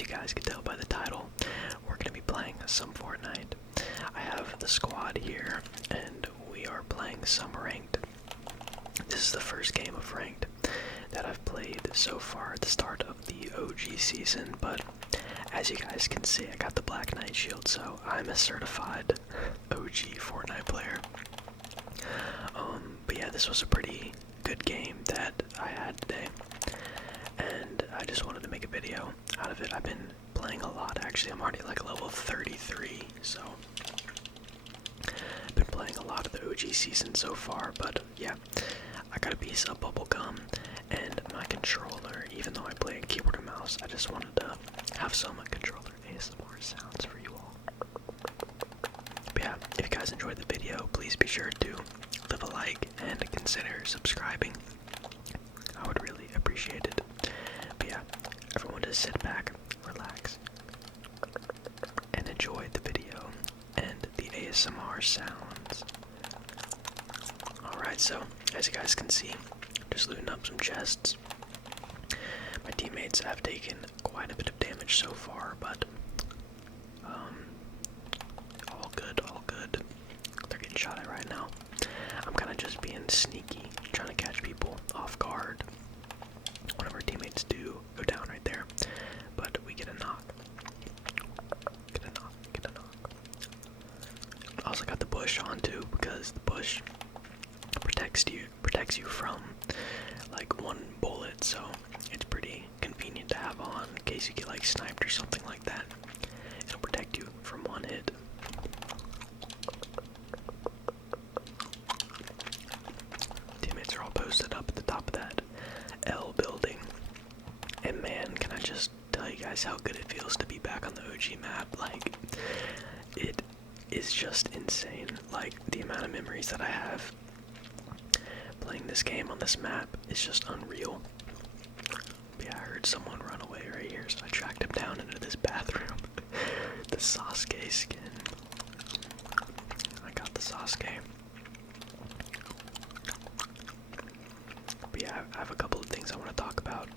as you guys can tell by the title, we're going to be playing some Fortnite. I have the squad here, and we are playing some ranked. This is the first game of ranked that I've played so far at the start of the OG season, but as you guys can see, I got the Black Knight shield, so I'm a certified OG Fortnite player. But yeah, this was a pretty good game that I had today, and I just wanted to make a video out of it. I've been playing a lot, actually. I'm already like level 33, so I've been playing a lot of the OG season so far, but yeah, I got a piece of bubble gum and my controller. Even though I play a keyboard and mouse, I just wanted to have some controller ASMR sounds for you all. But yeah, if you guys enjoyed the video, please be sure to leave a like and consider subscribing. I would really appreciate it. But yeah, everyone just sit back, relax, and enjoy the video and the ASMR sounds. Alright, so as you guys can see, just looting up some chests. My teammates have taken quite a bit of damage so far, but all good, all good. They're getting shot at right now. I'm kind of just being sneaky, trying to catch people off guard. One of our teammates do go down right there, but we get a knock. Get a knock, get a knock. I also got the bush on too, because the bush protects you from like one bullet, so it's pretty convenient to have on in case you get like sniped or something like that. It'll protect you from one hit. Teammates are all posted up at the top of that L building. And man, can I just tell you guys how good it feels to be back on the OG map. Like, it is just insane. Like, the amount of memories that I have playing this game on this map is just unreal. But yeah, I heard someone run away right here, so I tracked him down into this bathroom. The Sasuke skin. I got the Sasuke. But yeah, I have a couple of things I want to talk about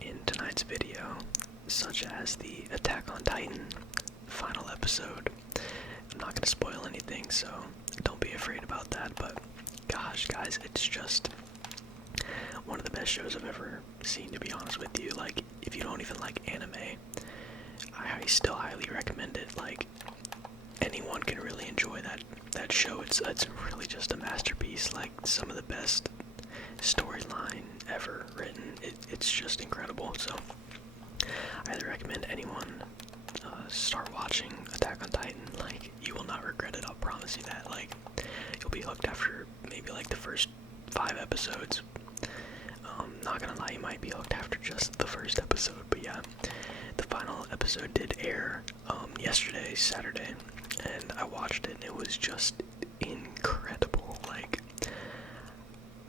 in tonight's video, such as the Attack on Titan final episode. I'm not going to spoil anything, so don't be afraid about that, but gosh, guys, it's just one of the best shows I've ever seen, to be honest with you. Like, if you don't even like anime, I still highly recommend it. Like, anyone can really enjoy that show. It's really just a masterpiece. Like, some of the best storyline ever written. It's just incredible. So I highly recommend anyone start watching Attack on Titan. Like, you will not regret it, I'll promise you that. Like, you'll be hooked after maybe like the first 5 episodes. Not gonna lie, you might be hooked after just the first episode. But yeah, the final episode did air yesterday, Saturday, and I watched it and it was just incredible. Like,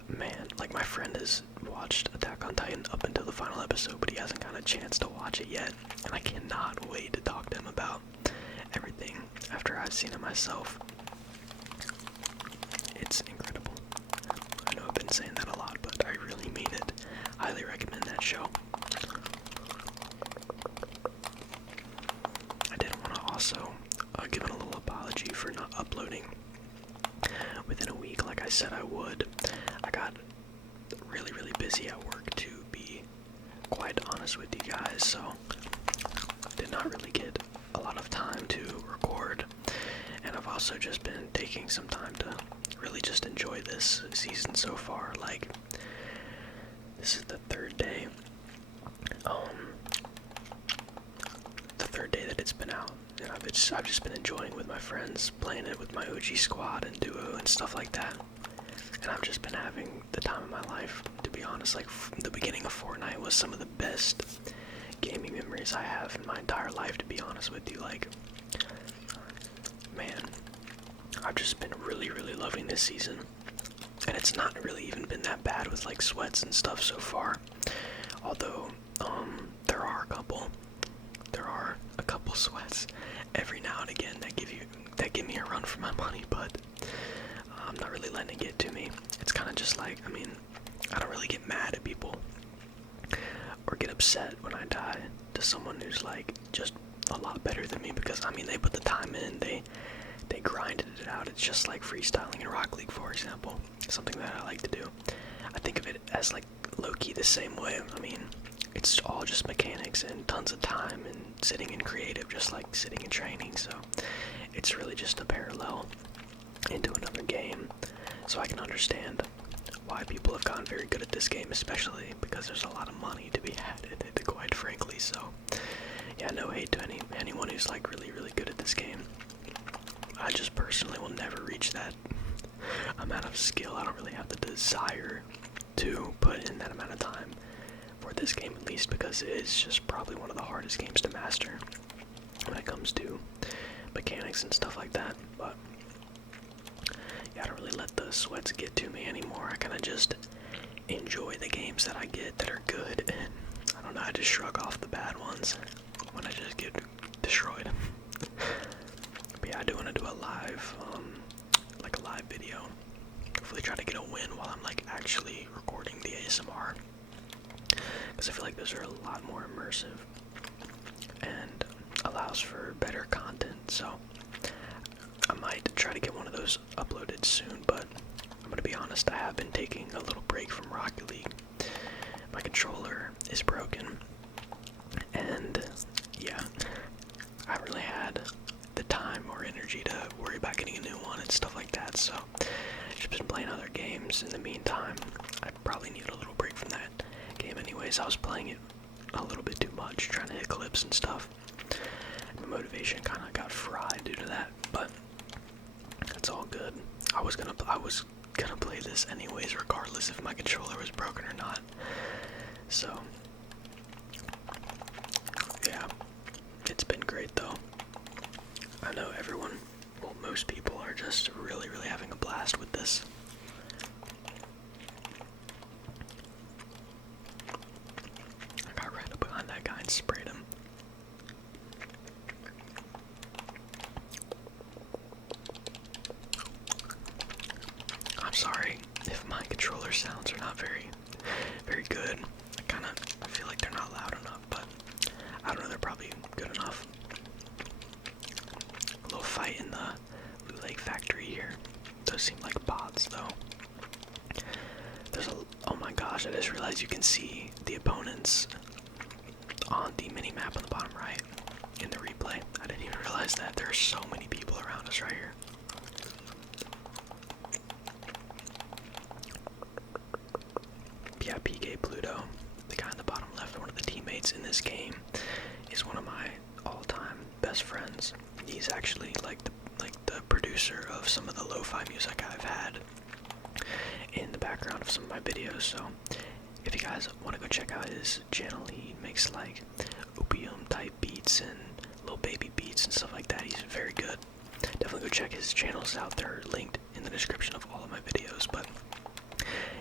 man, like, my friend has watched Attack on Titan up until the final episode, but he hasn't got a chance to watch it yet, and I cannot wait to talk to him about everything after I've seen it myself. It's incredible. I know I've been saying that a lot, but I really mean it. Highly recommend that show. I did want to also give it a little apology for not uploading within a week like I said I would. I got really, really busy at work, to be quite honest with you guys, so did not really get a lot of time to record. And I've also just been taking some time to really just enjoy this season so far. Like, this is the third day. The third day that it's been out, and I've just been enjoying with my friends, playing it with my OG squad and duo and stuff like that. And I've just been having the time of my life, to be honest. Like, the beginning of Fortnite was some of the best gaming memories I have in my entire life, to be honest with you. Like, man, I've just been really, really loving this season. And it's not really even been that bad with like sweats and stuff so far. Although, there are a couple sweats every now and again that give me a run for my money, but I'm not really letting it get to me. It's kind of just like, I mean, I don't really get mad at people or get upset when I die to someone who's like just a lot better than me, because I mean they put the time in, they grinded it out. It's just like freestyling in Rocket League, for example, something that I like to do. I think of it as like low-key the same way. I mean, it's all just mechanics and tons of time and sitting in creative, just like sitting in training, so it's really just a parallel into another game. So I can understand why people have gotten very good at this game, especially because there's a lot of money to be had in it, quite frankly. So yeah, no hate to anyone who's like really good at this game. I just personally will never reach that amount of skill. I don't really have the desire to put in that amount of time for this game, at least, because it is just probably one of the hardest games to master when it comes to mechanics and stuff like that. But yeah, I don't really let the sweats get to me anymore. I kind of just enjoy the games that I get that are good, and I don't know, I just shrug off the bad ones when I just get destroyed. But yeah, I do want to do a live, like a live video. Hopefully try to get a win while I'm like actually recording the ASMR, because I feel like those are a lot more immersive and allows for better content. So I might try to get one of those uploaded soon, but I'm gonna be honest, I have been taking a little break from Rocket League. My controller is broken, and yeah, I haven't really had the time or energy to worry about getting a new one and stuff like that, so I've just been playing other games in the meantime. I probably need a little break from that game anyways. I was playing it a little bit too much, trying to hit clips and stuff. My motivation kind of got fried due to that, but that's all good. I was gonna play this anyways, regardless if my controller was broken or not. So yeah, it's been great though. I know everyone, well, most people are just really having a blast with this. I got right up behind that guy and sprayed him. I'm sorry if my controller sounds are not very good. I feel like they're not loud enough, but I don't know, they're probably good enough. A little fight in the Blue Lake factory here. Those seem like bots though. Oh my gosh, I just realized you can see the opponents on the mini map on the bottom right in the replay. I didn't even realize that. There are so many people around us right here. Yeah, PK Pluto, the guy in the bottom left, one of the teammates in this game, is one of my all-time best friends. He's actually like the producer of some of the lo-fi music I've had in the background of some of my videos. So if you guys want to go check out his channel, he makes like opium type beats and little baby beats and stuff like that. He's very good. Definitely go check his channels out. They're linked in the description of all of my videos. But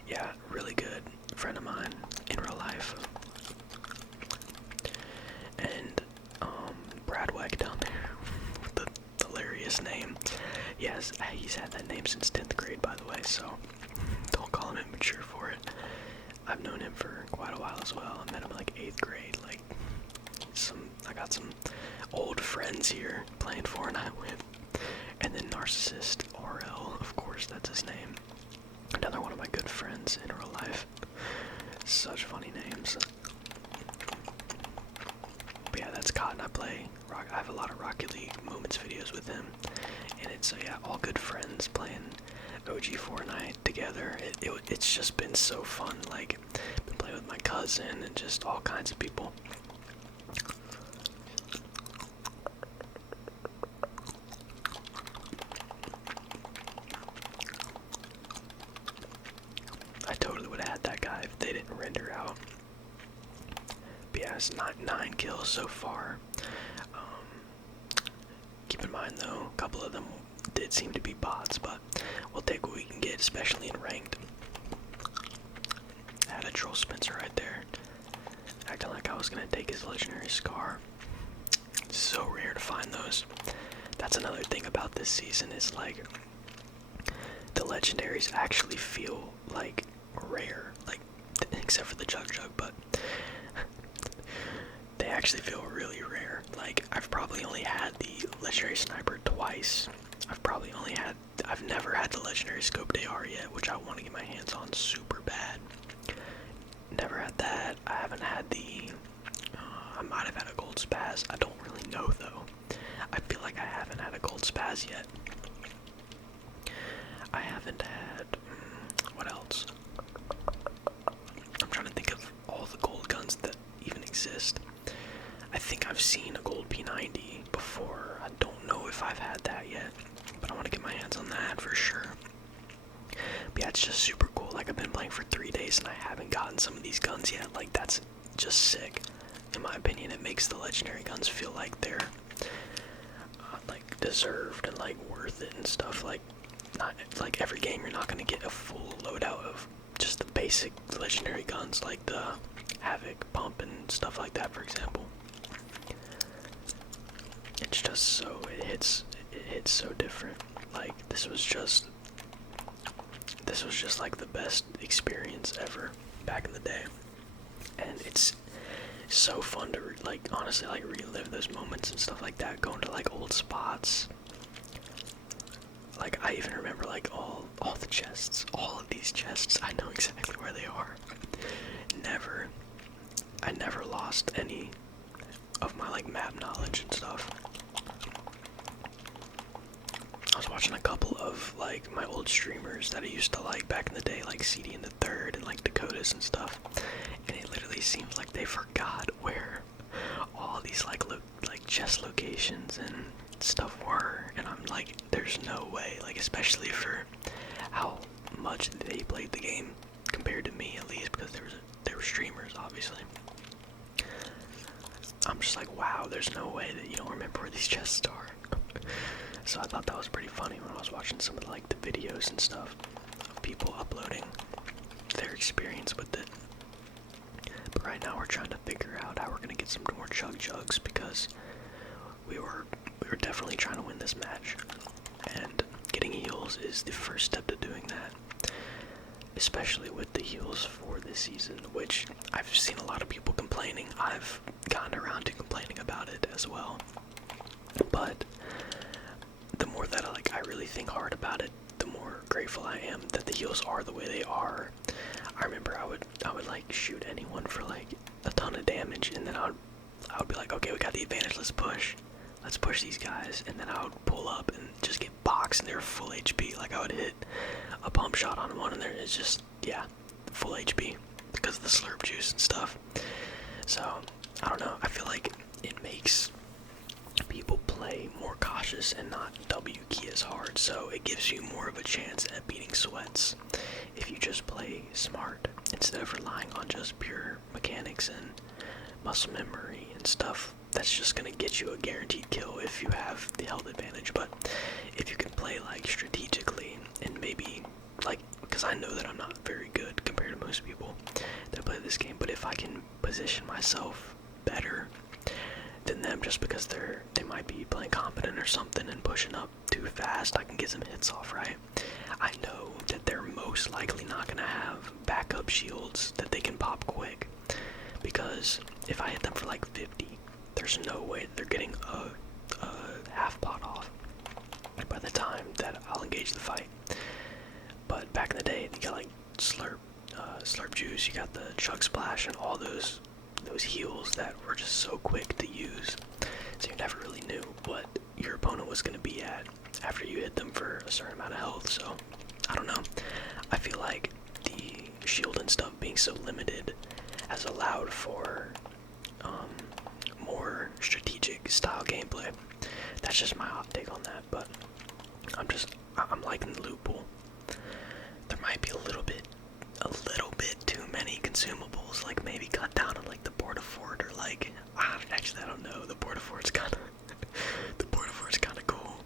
yeah, really good friend of mine in real life. And Brad Weck down there with the hilarious name. Yes, he's had that name since 10th grade, by the way, so don't call him immature for it. I've known him for quite a while as well. I met him in like 8th grade. Like I got some old friends here playing Fortnite with. And then Narcissist RL, of course, that's his name. Another one of my good friends in real life. Such funny names. But yeah, that's Cotton. I have a lot of Rocket League Moments videos with him. And it's, yeah, all good friends playing OG Fortnite together. It's just been so fun. Like, been playing with my cousin and just all kinds of people. I totally would have had that guy if they didn't render out. But yeah, it's not 9 kills so far. Keep in mind though, a couple of them did seem to be bots, but we'll take what we can get, especially in ranked. I had a troll Spencer right there, acting like I was gonna take his legendary scar. It's so rare to find those. That's another thing about this season, is like the legendaries actually feel like rare, like except for the Jug, but actually feel really rare. Like, I've probably only had the legendary sniper twice. I've never had the legendary scope AR yet, which I want to get my hands on super bad. Never had that. I haven't had the, I might have had a gold spaz. I don't really know though. I feel like I haven't had a gold spaz yet. I haven't had, what else? I'm trying to think of all the gold guns that even exist. I think I've seen a gold P90 before. I don't know if I've had that yet, but I want to get my hands on that for sure. But yeah, it's just super cool. Like, I've been playing for 3 days and I haven't gotten some of these guns yet. Like, that's just sick. In my opinion, it makes the legendary guns feel like they're like deserved and like worth it and stuff. Like, not like every game you're not gonna get a full loadout of just the basic legendary guns like the Havoc, Pump, and stuff like that, for example. It's just so, it hits so different. Like, this was just like the best experience ever back in the day. And it's so fun to like honestly like relive those moments and stuff like that, going to like old spots. Like, I even remember like all the chests, all of these chests, I know exactly where they are. I never lost any of my like map knowledge and stuff. I was watching a couple of like my old streamers that I used to like back in the day, like CD in the Third and like Dakotas and stuff, and it literally seems like they forgot where all these like chest locations and stuff were, and I'm like, there's no way, like, especially for how much they played the game compared to me, at least, because there were streamers, obviously. I'm just like, wow, there's no way that you don't remember where these chests are. So I thought that was pretty funny when I was watching some of like the videos and stuff of people uploading their experience with it. But right now we're trying to figure out how we're gonna get some more chug jugs, because we were definitely trying to win this match, and getting heals is the first step to doing that. Especially with the heals for this season, which I've seen a lot of people complaining. I've gotten around to complaining about it as well. But the more that I really think hard about it, the more grateful I am that the heals are the way they are. I remember I would like shoot anyone for like a ton of damage, and then I would be like, okay, we got the advantage, let's push these guys, and then I would pull up and just get boxed and they're full HP. Like, I would hit a pump shot on one and it's just, yeah, full HP because of the slurp juice and stuff. So, I don't know, I feel like it makes people play more cautious and not W key as hard, so it gives you more of a chance at beating sweats if you just play smart instead of relying on just pure mechanics and muscle memory and stuff. That's just gonna get you a guaranteed kill if you have the health advantage. But if you can play like strategically and maybe like, because I know that I'm not very good compared to most people that play this game, but if I can position myself better than them just because they might be playing competent or something and pushing up too fast, I can get some hits off, right? I know that they're most likely not gonna have backup shields that they can pop quick, because if I hit them for like 50, there's no way that they're getting a half pot off by the time that I'll engage the fight. But back in the day, you got like slurp juice, you got the chug splash, and all those heals that were just so quick to use, so you never really knew what your opponent was going to be at after you hit them for a certain amount of health. So I don't know, I feel like the shield and stuff being so limited has allowed for more strategic style gameplay. That's just my hot take on that, but I'm liking the loot pool. There might be a little bit too many consumables, like maybe cut down on like the border fort, or like, actually I don't know, the border fort's kinda cool.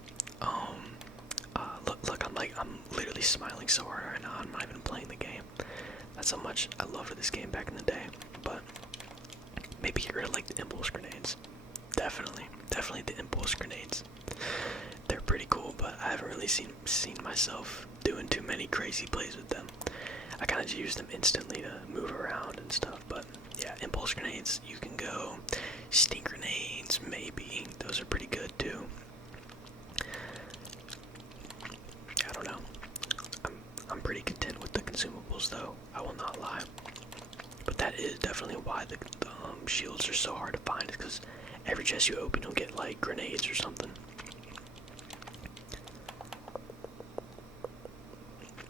Look, I'm literally smiling so hard right now, I'm not even playing the game. That's how much I loved this game back in the day. But maybe get rid of like the impulse grenades. Definitely the impulse grenades. They're pretty cool, but I haven't really seen myself doing too many crazy plays with them. I kind of just use them instantly to move around and stuff. But yeah, impulse grenades, you can go Stink grenades, maybe. Those are pretty good too. I don't know. I'm pretty content with the consumables though, I will not lie. But that is definitely why the shields are so hard to find, is because every chest you open you'll get like grenades or something.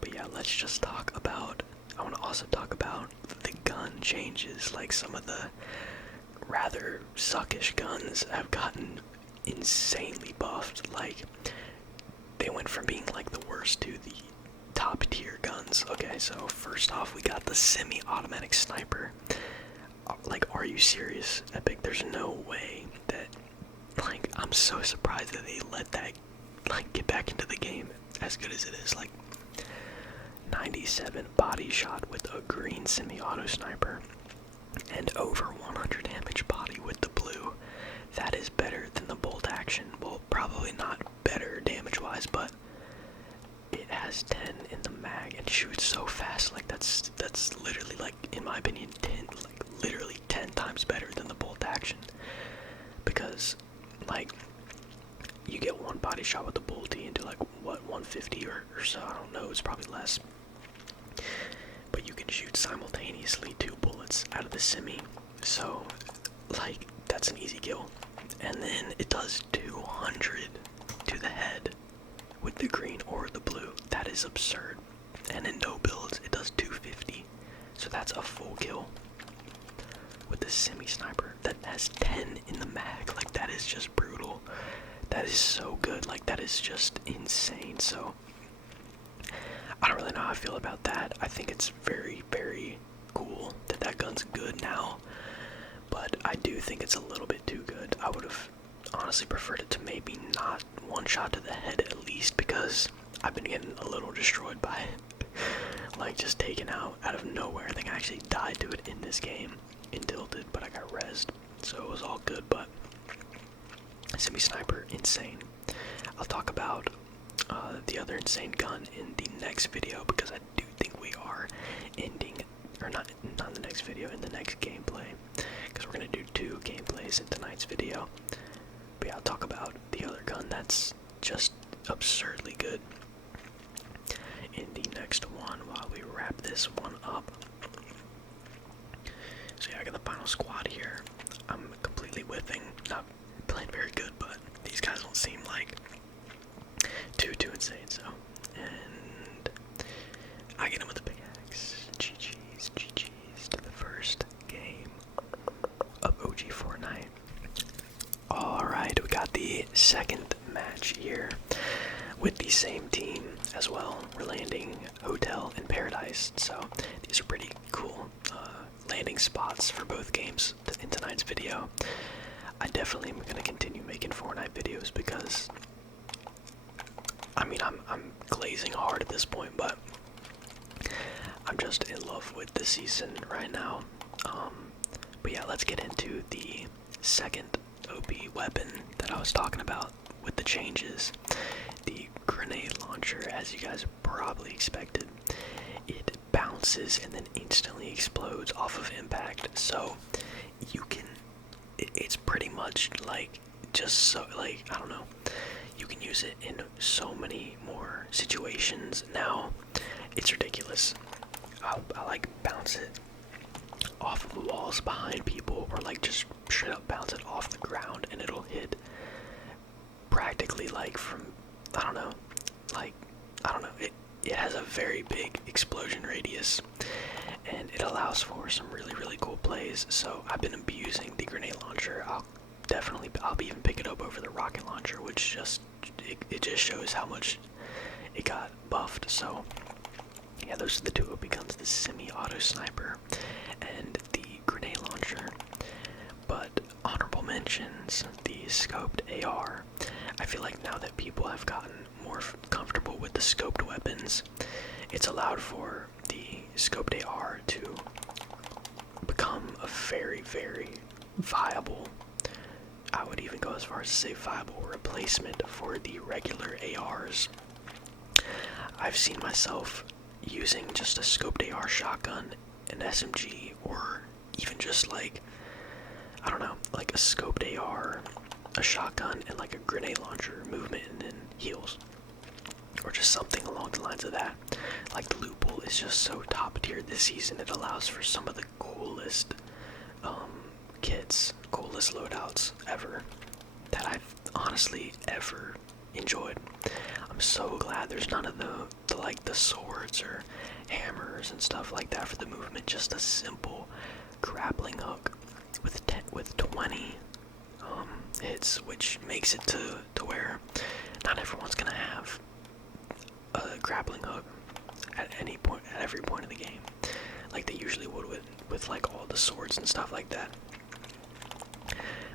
But yeah, let's just talk about, I want to also talk about the gun changes. Like some of the rather suckish guns have gotten insanely buffed. Like they went from being like the worst to the top tier guns. Okay, so first off we got the semi-automatic sniper. Like, are you serious, Epic? There's no way that, like, I'm so surprised that they let that like get back into the game as good as it is. Like 97 body shot with a green semi-auto sniper and over 100 damage body with the blue. That is better than the bolt action. Well, probably not better damage wise, but it has 10 in the mag and shoots so fast. Like that's literally, like, in my opinion, 10, like literally 10 times better than the bolt action. Because like you get one body shot with the bolty and do like what, 150 or so, I don't know, it's probably less. But you can shoot simultaneously 2 bullets out of the semi. So like that's an easy kill. And then it does 200 to the head with the green or the blue. That is absurd. And in no builds it does 250. So that's a full kill with the semi-sniper that has 10 in the mag. Like that is just brutal. That is so good. Like that is just insane. So I don't really know how I feel about that. I think it's very, very cool that that gun's good now, but I do think it's a little bit too good. I would have honestly preferred it to maybe not one shot to the head at least, because I've been getting a little destroyed by it. Like just taken out of nowhere. I think I actually died to it in this game in Tilted, but I got rezzed, so it was all good. But semi-sniper, insane. I'll talk about the other insane gun in the next video, because I do think we are ending, or not the next video, in the next gameplay, because we're going to do 2 gameplays in tonight's video. But yeah, I'll talk about the other gun that's just absurdly good in the next one while we wrap this one up. So yeah, I got the final squad here. I'm completely whiffing, not playing very good, but these guys don't seem like too insane. So, and I get him with the pickaxe. GG's to the first game of OG Fortnite. Alright, we got the second match here with the same team as well. We're landing Hotel and Paradise, so these are pretty cool landing spots for both games in tonight's video. I definitely am going to continue making Fortnite videos, because I mean, I'm glazing hard at this point, but I'm just in love with the season right now. But yeah, let's get into the second OP weapon that I was talking about with the changes. The grenade launcher, as you guys probably expected. It bounces and then instantly explodes off of impact, so you can, it's pretty much like, just so, like, I don't know, you can use it in so many more situations now. It's ridiculous. I like bounce it off of walls behind people, or like just straight up bounce it off the ground, and it'll hit practically like from, I don't know, it has a very big explosion radius, and it allows for some really cool plays. So I've been abusing the grenade launcher. I'll even pick it up over the rocket launcher, which it just shows how much it got buffed. So yeah, those are the 2 OP guns, the semi-auto sniper and the grenade launcher. But honorable mentions, the scoped AR. I feel like now that people have gotten more comfortable with the scoped weapons, it's allowed for the scoped AR to become a very viable, I would even go as far as to say viable, replacement for the regular ARs. I've seen myself using just a scoped AR shotgun, an SMG, or even just like I don't know, like a scoped AR, a shotgun, and like a grenade launcher, movement, and then heals. Or just something along the lines of that. Like the loot pool is just so top tier this season. It allows for some of the coolest kits, coolest loadouts ever that I've honestly ever enjoyed. I'm so glad there's none of the like the swords or hammers and stuff like that for the movement. Just a simple grappling hook with 20 hits, which makes it to where not everyone's gonna have a grappling hook at any point, at every point of the game, like they usually would with like all the swords and stuff like that,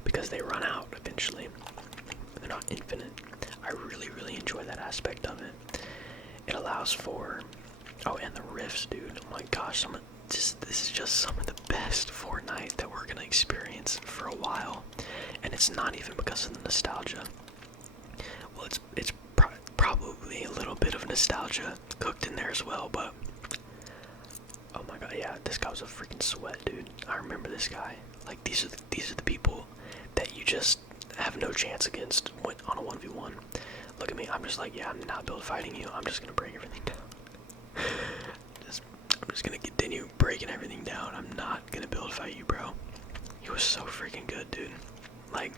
because they run out eventually. They're not infinite. I really enjoy that aspect of it. It allows for, oh, and the rifts, dude. Oh my gosh, this is just some of the best Fortnite that we're gonna experience for a while, and it's not even because of the nostalgia. Well, it's probably a little bit of nostalgia cooked in there as well, but oh my god, yeah, this guy was a freaking sweat, dude. I remember this guy. Like these are the people that you just have no chance against on a 1v1. Look at me, I'm just like, yeah, I'm not build fighting you. I'm just gonna break everything down. I'm just gonna continue breaking everything down. I'm not gonna build fight you, bro. He was so freaking good, dude. Like,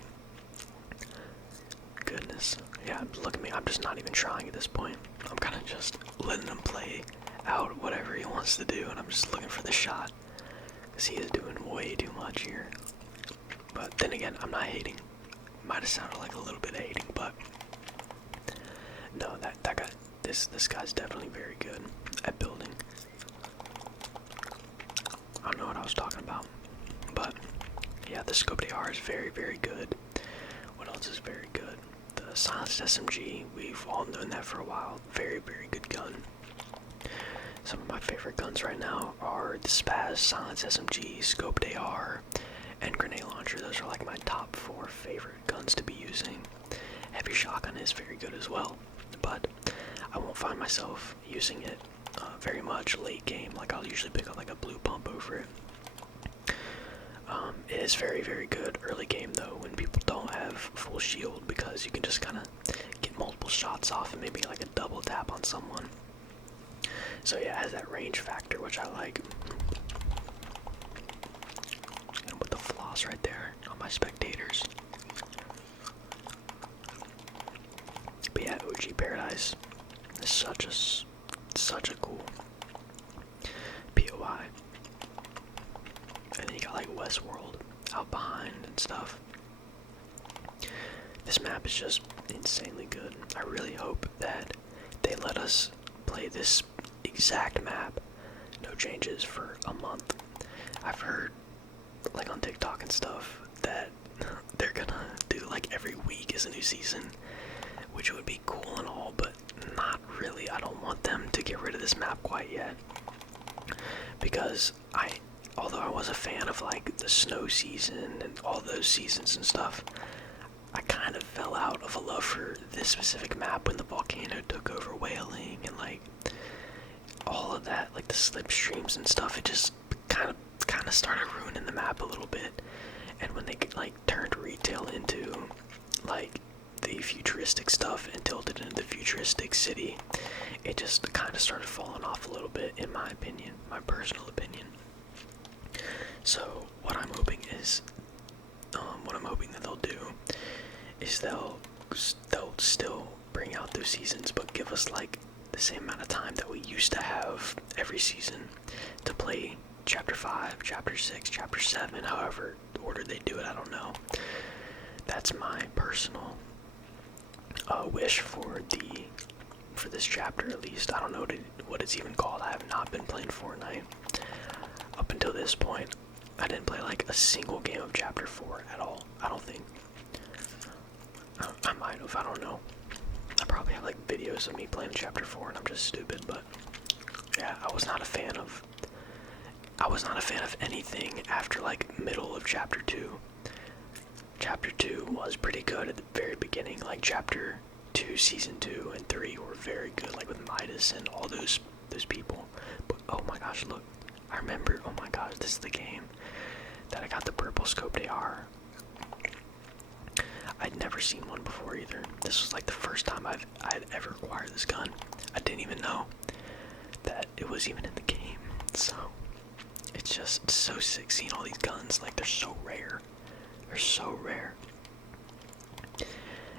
goodness. Yeah, look at me. I'm just not even trying at this point. I'm kind of just letting him play out whatever he wants to do, and I'm just looking for the shot, because he is doing way too much here. But then again, I'm not hating. Might have sounded like a little bit of hating, but no, that guy, this guy's definitely very good at building. I don't know what I was talking about, but yeah, the scoped AR is very good. What else is very good? The silenced SMG, we've all known that for a while. Very good gun. Some of my favorite guns right now are the Spaz, silenced SMG, scoped AR, and grenade launcher. Those are like my top 4 favorite guns to be using. Heavy shotgun is very good as well, but I won't find myself using it very much late game. Like I'll usually pick up like a blue pump over it. It is very good early game though, when people don't have full shield, because you can just kind of get multiple shots off and maybe like a double tap on someone. So yeah, it has that range factor, which I like. And with the floss right there on my spectators. But yeah, OG Paradise is such a cool POI. And then you got like Westworld out behind and stuff. This map is just insanely good. I really hope that they let us play this exact map, no changes, for a month. I've heard, like on TikTok and stuff, that they're gonna do like every week is a new season, which would be cool and all, but not really. I don't want them to get rid of this map quite yet, because although I was a fan of like the snow season and all those seasons and stuff, I kind of fell out of a love for this specific map when the volcano took over whaling and like all of that, like the slipstreams and stuff. It just kind of started ruining the map a little bit. And when they like turned retail into like the futuristic stuff and tilted into the futuristic city, it just kind of started falling off a little bit, in my opinion, my personal opinion. So what I'm hoping that they'll do is they'll still bring out those seasons, but give us like the same amount of time that we used to have every season to play Chapter 5, Chapter 6, Chapter 7, however order they do it, I don't know. That's my personal wish for this chapter, at least. I don't know what it's even called. I have not been playing Fortnite up until this point. I didn't play like a single game of Chapter 4 at all, I don't think. I might have, I don't know. I probably have like videos of me playing Chapter 4 and I'm just stupid, but yeah, I was not a fan of anything after like middle of Chapter 2. Chapter 2 was pretty good at the very beginning. Like Chapter 2, Season 2 and 3 were very good, like with Midas and all those people. But oh my gosh, look, I remember, oh my gosh, this is the game that I got the purple scoped AR. I'd never seen one before either. This was like the first time I'd ever acquired this gun. I didn't even know that it was even in the game. So it's just so sick seeing all these guns. Like, they're so rare. They're so rare.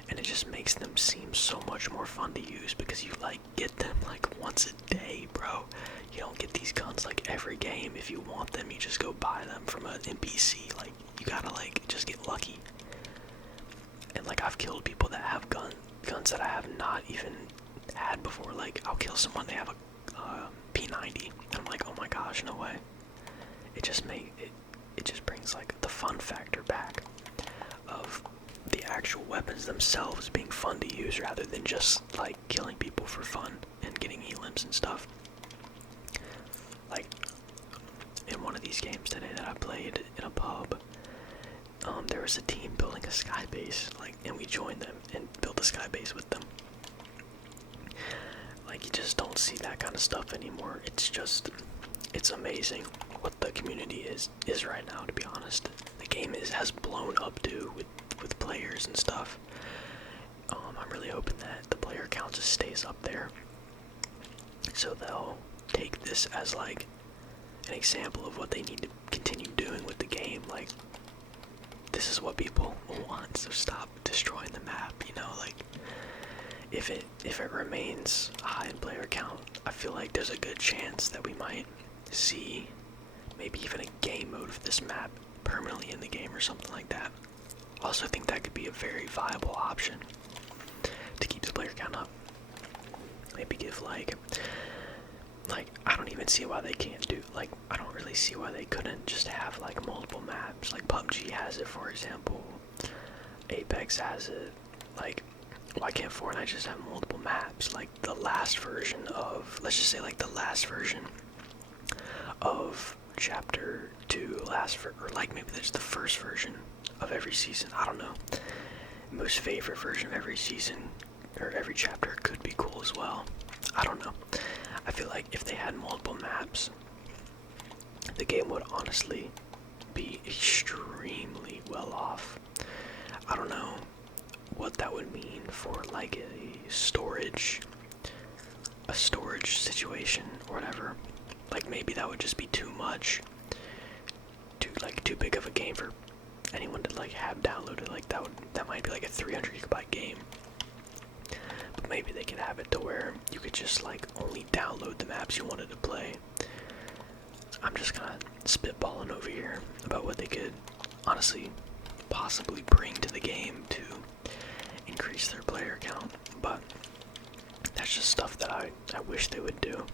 And it just makes them seem so much more fun to use because you like get them like once a day, bro. You don't get these guns like every game. If you want them, you just go buy them from an NPC. Like, you gotta like just get lucky. And like, I've killed people that have guns that I have not even had before. Like, I'll kill someone, they have a P90, and I'm like, oh my gosh, no way. It just brings like the fun factor back of the actual weapons themselves being fun to use rather than just like killing people for fun and getting elims and stuff. Like, in one of these games today that I played in a pub, there was a team building a sky base, like, and we joined them and built a sky base with them. Like, you just don't see that kind of stuff anymore. It's amazing what the community is right now, to be honest. The game has blown up too with players and stuff. I'm really hoping that the player count just stays up there, so they'll take this as like an example of what they need to continue doing with the game. Like, this is what people want, so stop destroying the map, you know? Like, if it remains a high in player count, I feel like there's a good chance that we might see maybe even a game mode of this map permanently in the game or something like that. Also, I think that could be a very viable option to keep the player count up. Maybe give like I don't even see why they can't do, like, I don't really see why they couldn't just have like multiple maps. Like, PUBG has it, for example. Apex has it. Like, why can't Fortnite just have multiple maps? Like, the last version of, let's just say like the last version of Chapter 2, or like maybe there's the first version of every season. I don't know. Most favorite version of every season or every chapter could be cool as well. I don't know. I feel like if they had multiple maps, the game would honestly be extremely well off. I don't know what that would mean for like a storage situation or whatever. Like, maybe that would just be too much, too big of a game for anyone to like have downloaded. Like, that might be like a 300 gigabyte game. But maybe they could have it to where you could just like only download the maps you wanted to play. I'm just kind of spitballing over here about what they could honestly possibly bring to the game to increase their player count, but that's just stuff that I wish they would do.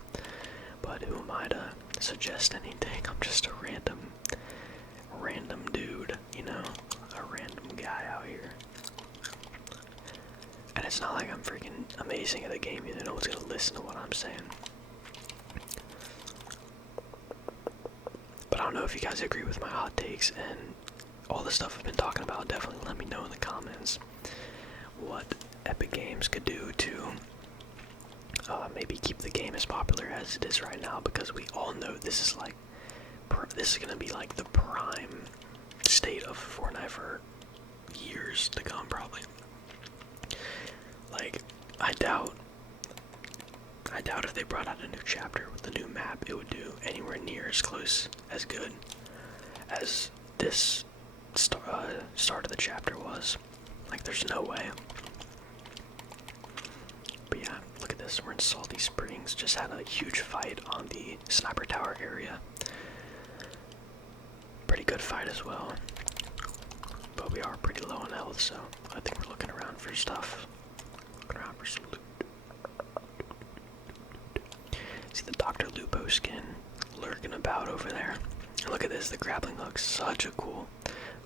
But who am I to suggest anything? I'm just a random dude, you know, a random guy out here. And it's not like I'm freaking amazing at the game either. No one's gonna listen to what I'm saying. But I don't know if you guys agree with my hot takes and all the stuff I've been talking about. Definitely let me know in the comments what Epic Games could do to maybe keep the game as popular as it is right now, because we all know this is gonna be like the prime state of Fortnite for years to come, probably. Like, I doubt if they brought out a new chapter with the new map, it would do anywhere near as close, as good as this start of the chapter was. Like, there's no way. But yeah, look at this. We're in Salty Springs. Just had a huge fight on the sniper tower area. Pretty good fight as well. But we are pretty low on health, so I think we're looking around for stuff. Looking around for some loot. See the Dr. Lupo skin lurking about over there. And look at this, the grappling hook, such a cool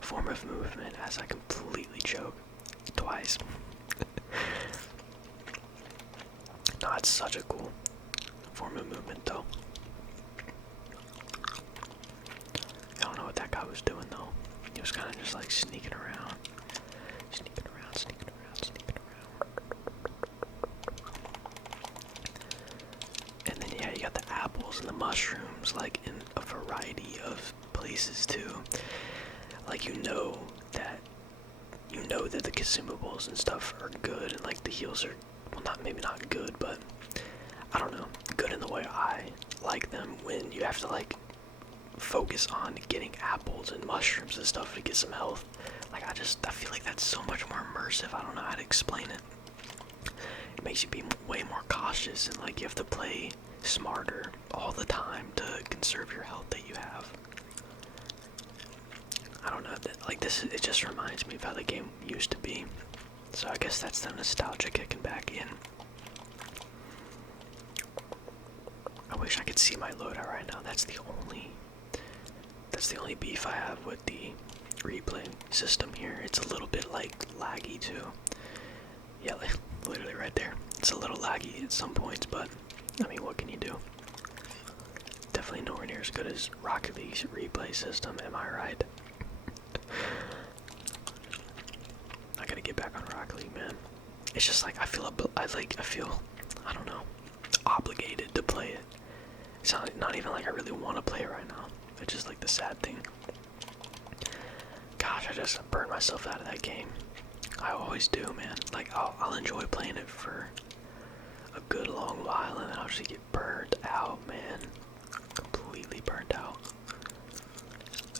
form of movement as I completely choke twice. No, it's such a cool form of movement though. I don't know what that guy was doing though. He was kind of just like sneaking around. Sneaking around, sneaking around, sneaking around. And then yeah, you got the apples and the mushrooms like in a variety of places too. Like that the consumables and stuff are good, and like the heals are, well, maybe not good, but I don't know, good in the way I like them, when you have to like focus on getting apples and mushrooms and stuff to get some health. Like I feel like that's so much more immersive. I don't know how to explain it. It makes you be way more cautious, and like you have to play smarter all the time to conserve your health that you have. I don't know, like it just reminds me of how the game used to be. So I guess that's the nostalgia kicking back in. I wish I could see my loadout right now. That's the only beef I have with the replay system here. It's a little bit like laggy too. Yeah, like literally right there. It's a little laggy at some points, but I mean, what can you do? Definitely nowhere near as good as Rocket League's replay system, am I right? I gotta get back on Rocket League, man. It's just like I feel, I don't know, obligated to play it. It's not even like I really want to play it right now. It's just like the sad thing. Gosh, I just burned myself out of that game. I always do, man. Like I'll enjoy playing it for a good long while, and then I'll just get burnt out, man. Completely burnt out.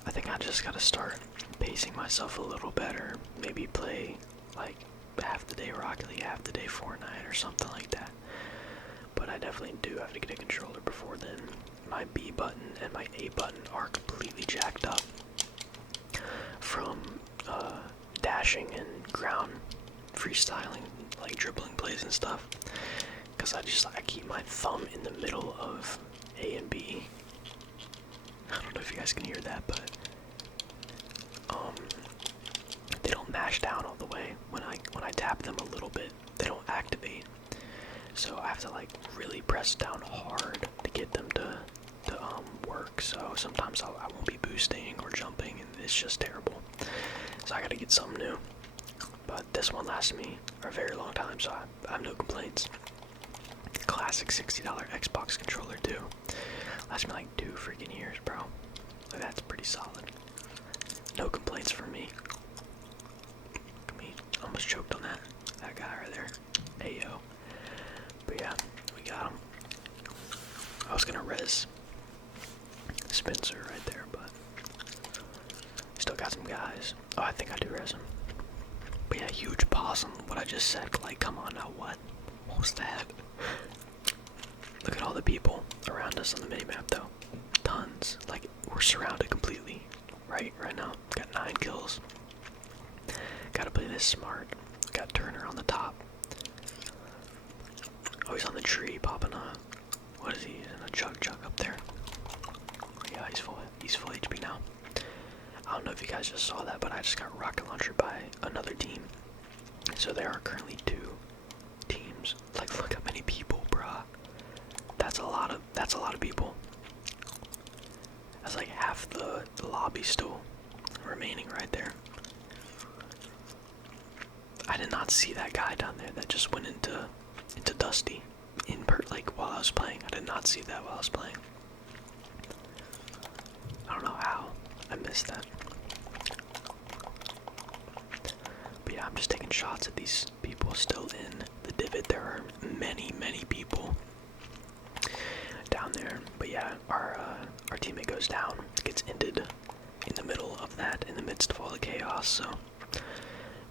I think I just gotta start pacing myself a little better. Maybe play like half the day Rocket League, half the day Fortnite, or something like that. But I definitely do have to get a controller before then. My B button and my A button are completely jacked up from dashing and ground freestyling, like dribbling plays and stuff. Because I keep my thumb in the middle of A and B. I don't know if you guys can hear that, but they don't mash down all the way. When I tap them a little bit, they don't activate. So I have to like really press down hard to get them to work. So sometimes I won't be boosting or jumping, and it's just terrible. So I gotta get something new. But this one lasted me a very long time, so I have no complaints. Classic $60 Xbox controller too. Lasted me like 2 freaking years, bro. Like, that's pretty solid. No complaints from me. Look at me, almost choked on that guy right there. Ayo. But yeah, we got him. I was gonna res Spencer right there, but still got some guys. Oh, I think I do res him. But yeah, huge possum. What I just said, like, come on now, what? What was that? Look at all the people around us on the minimap, though. Tons. Like, we're surrounded completely. Right now. Got 9 kills. Gotta play this smart. Got Turner on the top. Oh, he's on the tree, popping a... What is he? In a chug up there. Yeah, he's full HP now. I don't know if you guys just saw that, but I just got rocket launched by another team. So there are currently 2 teams. Like, look how many people, bruh. That's a lot of people. That's like half the lobby still remaining right there. I did not see that guy down there that just went into Dusty like while I was playing. I did not see that while I was playing. I don't know how I missed that. But yeah, I'm just taking shots at these people still in the divot. There are many people down there. But yeah, our teammate goes down, gets ended in the middle of that, in the midst of all the chaos. So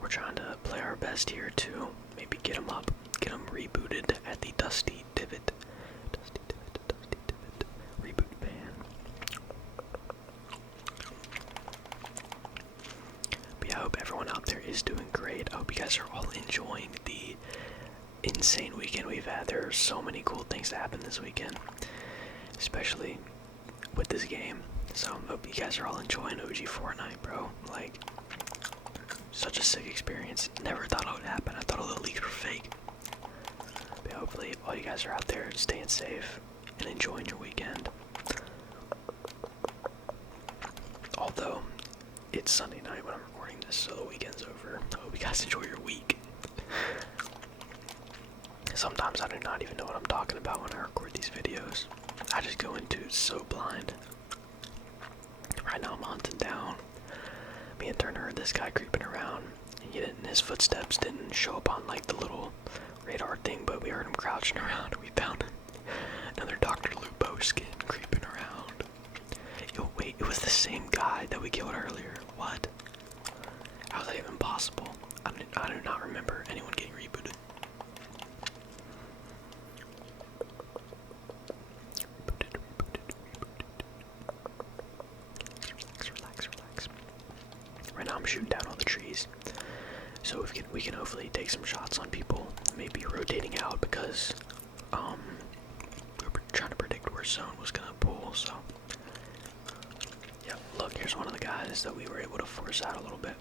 we're trying to play our best here to maybe get him up, get him rebooted at the Dusty Divot. Dusty Divot. Reboot ban. But yeah, I hope everyone out there is doing great. I hope you guys are all enjoying the insane weekend we've had. There are so many cool things that happened this weekend, especially with this game. So I hope you guys are all enjoying OG Fortnite, bro. Like, such a sick experience. Never thought it would happen. I thought all the leaks were fake. But hopefully all you guys are out there staying safe and enjoying your weekend. Although it's Sunday night when I'm recording this, so the weekend's over. I hope you guys enjoy your week. Sometimes I do not even know what I'm talking about when I record these videos. I just go into it so blind. Right now I'm hunting down. Me and Turner heard this guy creeping around. His footsteps didn't show up on like the little radar thing, but we heard him crouching around. We found another Dr. Lupo skin creeping around. Yo, wait, it was the same guy that we killed earlier. What? How is that even possible? I do not remember anyone getting rebooted. Relax. Right now I'm shooting down all the trees. So we can hopefully take some shots on people, maybe rotating out because we were trying to predict where zone was gonna pull, so yeah, look, here's one of the guys that we were able to force out a little bit.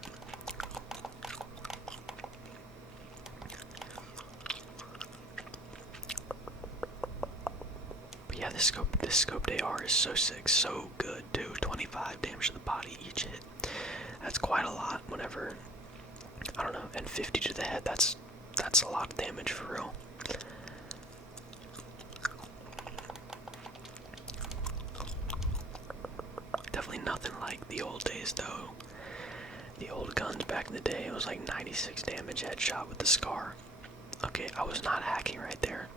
But yeah, this scoped AR is so sick, so good too. 25 damage to the body each hit. That's quite a lot whenever, I don't know, and 50 to the head, that's a lot of damage for real. Definitely nothing like the old days though. The old guns back in the day, it was like 96 damage headshot with the scar. Okay, I was not hacking right there.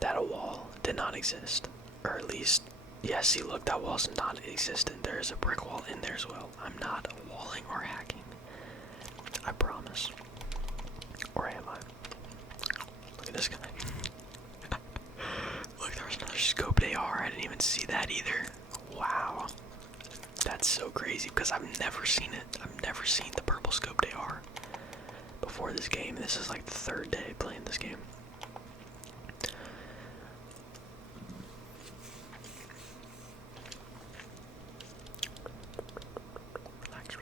That wall did not exist. Or at least, yeah, see look, that wall's not existent. There's a brick wall in there as well. I'm not walling or hacking. I promise. Or am I? Look at this guy. Look, there was another scoped AR. I didn't even see that either. Wow. That's so crazy because I've never seen it. I've never seen the purple scoped AR before this game. This is like the third day playing this game. Relax.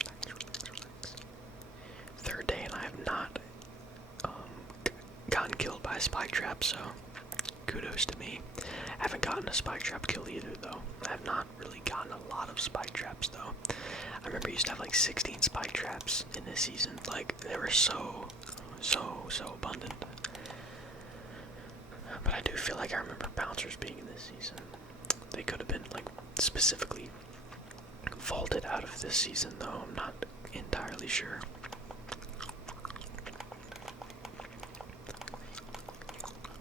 Third day and I have not gotten killed by a spike trap, so kudos to me. I haven't gotten a spike trap kill either though. I have not really gotten a lot of spike traps though. I remember I used to have like 16 spike traps in this season. Like they were so abundant. But I do feel like I remember bouncers being in this season. They could have been like specifically vaulted out of this season though. I'm not entirely sure.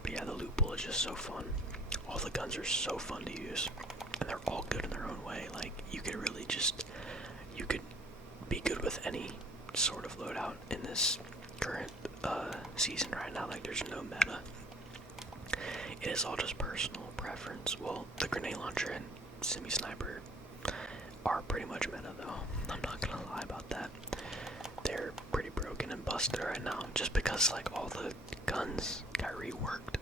But yeah, the loot pool is just so fun. All the guns are so fun to use. And they're all good in their own way. Like, you could really just, you could be good with any sort of loadout in this current season right now. Like, there's no meta. It is all just personal preference. Well, the grenade launcher and semi-sniper are pretty much meta though. I'm not gonna lie about that. They're pretty broken and busted right now just because like all the guns got reworked.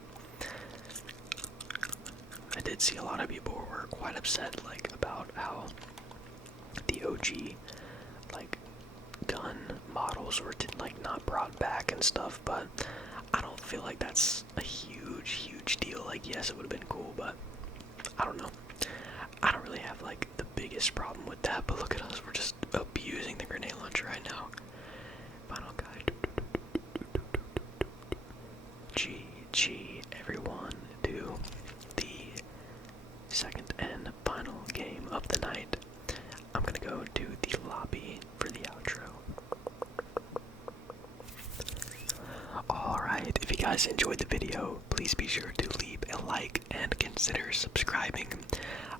I did see a lot of people were quite upset like about how the OG like gun models were like not brought back and stuff, but I don't feel like that's a huge deal. Like yes, it would have been cool, but I don't know. I don't really have like the biggest problem with that, but look at us, we're just abusing the grenade launcher right now. Final guy. GG everyone to the second and final game of the night. I'm gonna go to the lobby for the outro. Alright, if you guys enjoyed the video, please be sure to leave a like and consider subscribing.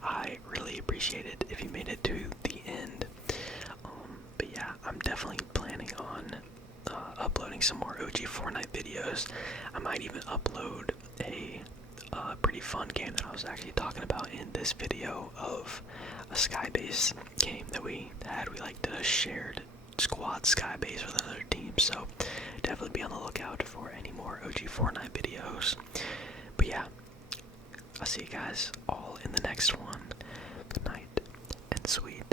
I really appreciate it if you made it to the end. But yeah, I'm definitely planning on uploading some more OG Fortnite videos. I might even upload a pretty fun game that I was actually talking about in this video of a skybase game that we had. We like did a shared squad skybase with another team, so definitely be on the lookout for any more OG Fortnite videos. But yeah, I'll see you guys all in the next one. Good night and sweet